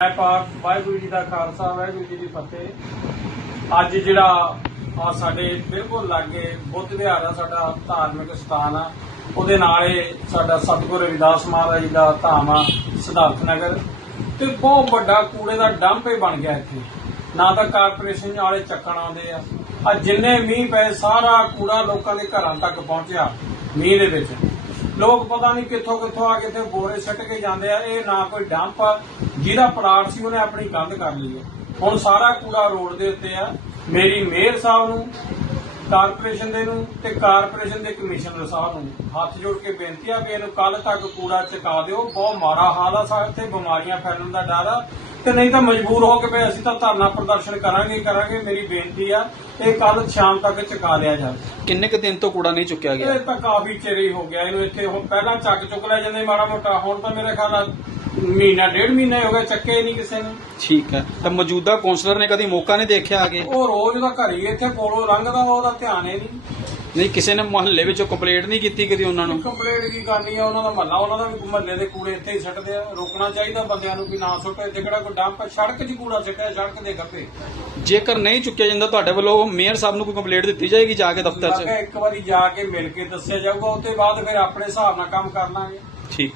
ਜੈ ਪਾਕ ਵਾਹਿਗੁਰੂ ਜੀ ਦਾ ਖਾਲਸਾ, ਵਾਹਿਗੁਰੂ ਜੀ ਦੀ ਫਤਿਹ। ਅੱਜ ਜਿਹੜਾ ਆ ਸਾਡੇ ਬਿਲਕੁਲ ਲਾਗੇ ਬੁੱਧ ਵਿਹਾਰ ਆ, ਸਾਡਾ ਧਾਰਮਿਕ ਸਥਾਨ ਆ। ਉਹਦੇ ਨਾਲ ਇਹ ਸਾਡਾ ਸਤਿਗੁਰੂ ਰਵਿਦਾਸ ਮਹਾਰਾਜ ਜੀ ਦਾ ਧਾਮ ਆ, ਸਿਧਾਰਥ ਨਗਰ। ਤੇ ਬਹੁਤ ਵੱਡਾ ਕੂੜੇ ਦਾ ਡੰਪ ਹੀ ਬਣ ਗਿਆ ਇੱਥੇ। ਨਾ ਤਾਂ ਕਾਰਪੋਰੇਸ਼ਨ ਵਾਲੇ ਚੱਕਣ ਆਉਂਦੇ ਆ। ਆ ਜਿੰਨੇ ਮੀਂਹ ਪਏ, ਸਾਰਾ ਕੂੜਾ ਲੋਕਾਂ ਦੇ ਘਰਾਂ ਤੱਕ ਪਹੁੰਚਿਆ, ਮੀਂਹ ਦੇ ਵਿੱਚ। ਲੋਕ ਪਤਾ ਨਹੀਂ ਕਿੱਥੋਂ ਕਿੱਥੋਂ ਆ ਕੇ ਤੇ ਬੋਰੇ ਸੱਟ ਕੇ ਜਾਂਦੇ ਆ। ਇਹ ਨਾ ਕੋਈ ਡੰਪ ਜਿਹਦਾ ਪਲਾਟ ਸੀ ਉਹਨੇ ਆਪਣੀ ਕੰਧ ਕਰ ਲਈ ਹੈ। ਹੁਣ ਸਾਰਾ ਕੂੜਾ ਰੋਡ ਦੇ ਉੱਤੇ ਆ। ਮੇਰੀ ਮੇਅਰ ਸਾਹਿਬ ਨੂੰ ਕਾਰਪੋਰੇਸ਼ਨ ਦੇ ਨੂੰ ਤੇ ਕਾਰਪੋਰੇਸ਼ਨ ਦੇ ਕਮਿਸ਼ਨਰ ਸਾਹਿਬ ਨੂੰ ਹੱਥ ਜੋੜ ਕੇ ਬੇਨਤੀ ਆ ਵੀ ਇਹਨੂੰ ਕੱਲ ਤੱਕ ਕੂੜਾ ਚੁਕਾ ਦਿਓ। ਬਹੁਤ ਮਾੜਾ ਹਾਲ ਆ ਸਾਡੇ ਤੇ ਬਿਮਾਰੀਆਂ ਫੈਲਣ ਦਾ ਡਰ ਆ। ਤੇ ਨਹੀਂ ਤਾਂ ਮਜਬੂਰ ਹੋ ਕੇ ਵੀ ਅਸੀਂ ਤਾਂ ਧਰਨਾ ਪ੍ਰਦਰਸ਼ਨ ਕਰਾਂਗੇ ਕਰਾਂਗੇ। ਮੇਰੀ ਬੇਨਤੀ ਆ ਇਹ ਕੱਲ ਸ਼ਾਮ ਤੱਕ ਚੁਕਾ ਲਿਆ ਜਾਵੇ। ਕਿੰਨੇ ਕੁ ਦਿਨ ਤੋਂ ਕੂੜਾ ਨਹੀਂ ਚੁੱਕਿਆ ਗਿਆ? ਇਹ ਤਾਂ ਕਾਫੀ ਚਿਰ ਹੀ ਹੋ ਗਿਆ। ਇਹਨੂੰ ਇੱਥੇ ਹੁਣ ਪਹਿਲਾਂ ਚੱਕ ਚੁੱਕ ਲੈ ਜਾਂਦੇ ਮਾੜਾ ਮੋਟਾ। ਹੁਣ ਤਾਂ ਮੇਰੇ ਖਿਆਲ ਨਾਲ ਮਹੀਨਾ ਡੇਢ ਮਹੀਨਾ ਹੀ ਹੋ ਗਿਆ ਚੱਕੇ ਨਹੀਂ ਕਿਸੇ ਨੇ। ਠੀਕ ਹੈ। ਤਾਂ ਮੌਜੂਦਾ ਕੌਂਸਲਰ ਨੇ ਕਦੀ ਮੌਕਾ ਨਹੀਂ ਦੇਖਿਆ ਆਗੇ ਉਹ ਰੋਜ਼ ਦਾ ਘਰ ਹੀ ਇੱਥੇ ਕੋਲੋਂ ਲੰਘਦਾ ਉਹਦਾ ਧਿਆਨ ਹੀ ਨਹੀਂ। ਨਹੀਂ ਕਿਸੇ ਨੇ ਮੁਹੱਲੇ ਵਿੱਚੋਂ ਕੰਪਲੇਂਟ ਨਹੀਂ ਕੀਤੀ ਕਦੀ ਉਹਨਾਂ ਨੂੰ? ਕੰਪਲੇਂਟ ਕੀ ਕਰਨੀ ਆ ਉਹਨਾਂ ਦਾ ਮਹੱਲਾ ਉਹਨਾਂ ਦਾ ਵੀ ਮਹੱਲੇ ਦੇ ਕੂੜੇ ਇੱਥੇ ਹੀ ਸੱਟਦੇ ਆ। ਰੋਕਣਾ ਚਾਹੀਦਾ ਬੰਦਿਆਂ ਨੂੰ ਵੀ ਨਾ ਸੁੱਟੋ। ਇੱਥੇ ਕਿਹੜਾ ਕੋਈ ਡੰਪ ਆ, ਸੜਕ 'ਚ ਕੂੜਾ ਸਿੱਟਿਆ ਸੜਕ ਦੇ ਗੱਪੇ। ਜੇਕਰ ਨਹੀਂ ਚੁੱਕਿਆ ਜਾਂਦਾ ਤੁਹਾਡੇ ਵੱਲੋਂ ਮੇਅਰ ਸਾਹਿਬ ਨੂੰ ਕੋਈ ਕੰਪਲੇਂਟ ਦਿੱਤੀ ਜਾਏਗੀ ਜਾ ਕੇ ਦਫ਼ਤਰ 'ਚ? ਇੱਕ ਵਾਰੀ ਜਾ ਕੇ ਮਿਲ ਕੇ ਦੱਸਿਆ ਜਾਊਗਾ ਉਸ ਤੋਂ ਬਾਅਦ ਫਿਰ ਆਪਣੇ ਹਿਸਾਬ ਨਾਲ ਕੰਮ ਕਰ ਲਾਂਗੇ। ਠੀਕ।